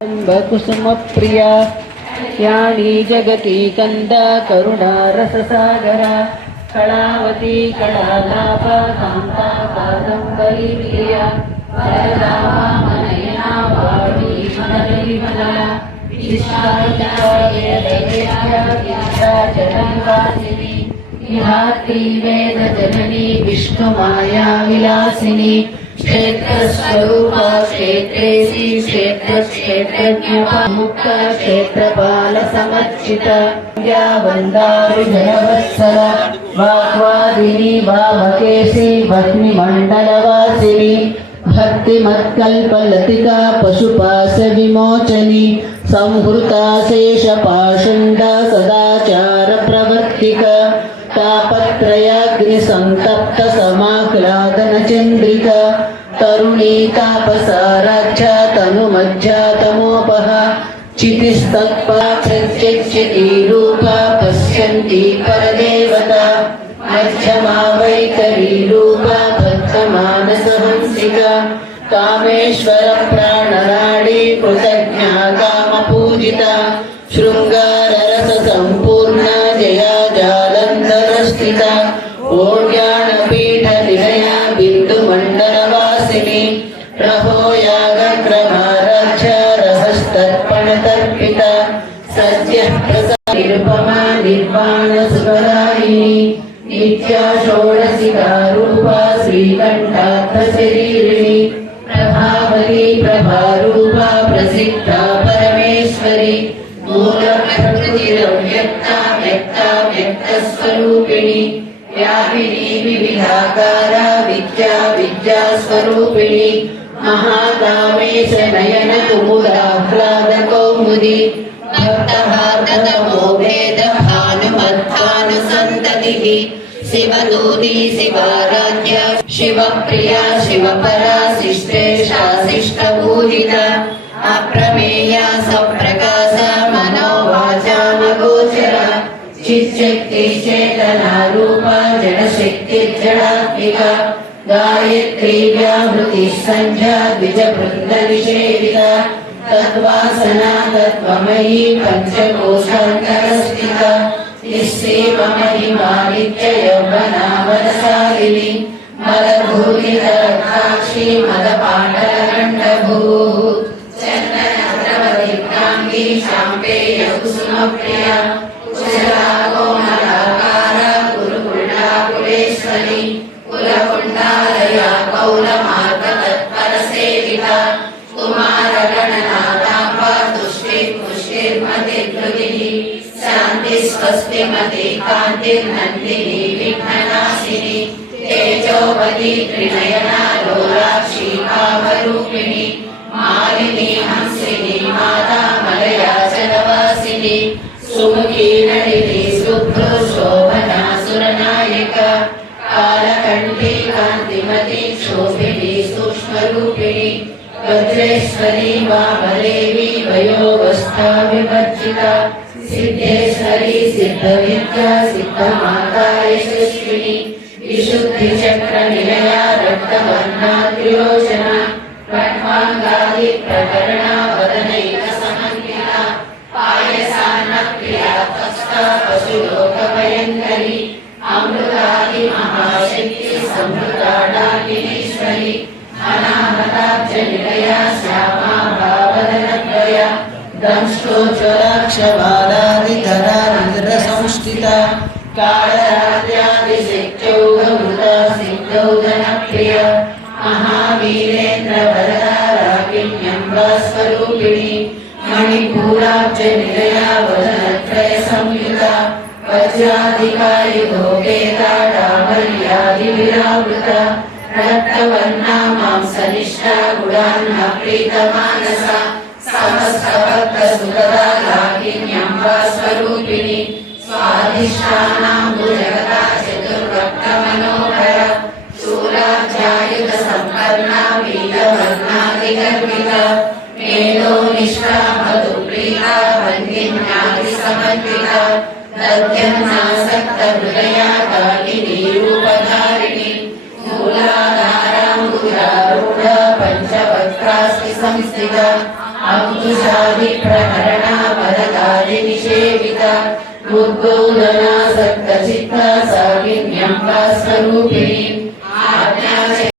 कुसुमप्रिया यानी जगती कंदा करुणा रससागरा कलावती कलालापा कांता कादंबरी प्रिया वरदा मनयना वाणी मनरिमला जगन्वासिनी विहात्री वेद जननी विष्णुमाया विलासिनी क्षेत्र स्वरूपा क्षेत्रेसी क्षेत्र मुक्त क्षेत्रपाल समर्चिता वंदारुजनवत्सर वाक्वादिनी भावकेशी भस्मिमण्डलवासिनी भक्तिमत्कल्पलतिका पशुपाश विमोचनी संहृता शेषपाषण्ड सदाचार प्रवर्तिका तापत्रयाग्निसंतप्त समाह्लादन चंद्रिका तरुणी तापसाराख्या तनुमज्जा तमोपः चितिस्तत्पा प्रत्यक्षिती रूपा पश्यन्ती परदेवता मध्यमा वैखरी रूपा भक्तमानसहंसिका कामेश्वर प्राणराडी कृतज्ञा कामपूजिता शृंगार रस संपूर्ण जया जालंधरस्थिता ओड्यानपीठ निलया बिंदुमण्डलवासिनी रहो यागक्रमाराध्य रहस्तर्पणतर्पिता सद्यः प्रसानिरुपमा निर्वाण सुखदायिनी नित्या षोडशिका रूपा श्रीकण्ठार्थशरीरिणी प्रभावती प्रभारूपा प्रसिद्धा परमेश्वरी मूलप्रकृतिरव्यक्ता व्यक्ता व्यक्तस्वरूपिणी व्यापिनी विविधाकारा विद्या विद्यास्वरूपिणी महाकामेश नयन कुमुदाह्लादकौमुदी भक्तहार्दतमोभेद भानुमध्वानुसन्ततिः शिवदूती शिवाराध्या शिवप्रिया शिवपरा शिष्टेशा शिष्टपूजिता अप्रमेया सप्रकाशा मनोवाचामगोचरा चिच्चक्तिश्चेतना रूपा जडशक्तिर्जडात्मिका गायत्री व्याहृतिः संध्या द्विजवृन्दनिषेविता तद्वासना तत्त्वमयी पञ्चकोशान्तरस्थिता निःसेवमहिमा नित्ययौवनावरसारिणी मलभूतिरक्षाक्षी मदपाटलगण्डभूः चन्दनद्रवदिक्राङ्गी शाम्पेयकुसुमप्रिया कुशलाकोमलाकारा कुरुकुण्डाकुलेश्वरी कुलकुण्डालया कौलमार्गतत्परसेविता कुमारगणनाथाम्बा तुष्टिर्पुष्टिर्मतिर्हृदिः शान्तिस्वस्तिमती कान्तिर्नन्दिनी विघ्ननाशिनी तेजोवती त्रिनयना लोलाक्षी कामरूपिणी मालिनी हंसिनी माता मलयाचलवासिनी सुमुखी नलिनी शुभ्रो शोभना सुरनायिका कालकण्ठी कान्तिमती शोभिनी सूक्ष्मरूपिणी वज्रेश्वरी वामदेवी वयोवस्था विवर्जिता सिद्धेश्वरी सिद्धविद्या सिद्धमाता यशस्विनी विशुद्धिचक्रनिलया रक्तवर्णा त्रिलोचना खड्वाङ्गादि प्रकरणा वदनैकसमन्विता पायसान्नप्रिया तस्ता पशुलोकभयङ्करी अमृतादि महाशक्ति संहृता डाकिनीश्वरी अनाहताब्जनिलया श्यामा भावदनद्वया दंष्टोज्ज्वलाक्षबालादिधरा रुद्रसंस्थिता कालरात्र्यादिशक्त्यौघमृता सिद्धौघनप्रिया महावीरेन्द्रवरदा राकिण्यम्बा स्वरूपिणी मणिपूराब्जनिलया वदनत्रयसंयुता वज्राधिकायुधोपेता डामर्यादिविरावृता रक्तवर्णा मांसनिष्ठा गुणान्ना प्रीतमानसा समस्तभक्तसुखदा लाकिन्यम्बा स्वरूपिणी स्वाधिष्ठानाम्बुजगता चतुर्भक्तमनोहरा शूलाध्यायुधसम्पन्ना वीरवर्णादिगर्विता मेधोनिष्ठा मधुप्रीता वन्दिन्यादिसमन्विता दध्यन्नासक्तहृदया काकिनी रूपधारिणी मूलाधाराम्बुजारूढा पञ्चवक्त्रास्ति संस्थिता अंकुशादि प्रकरणा पदकादि निषेविता उद्बोधना सप्तचित्ता सागिन्यं वा स्वरूपिणी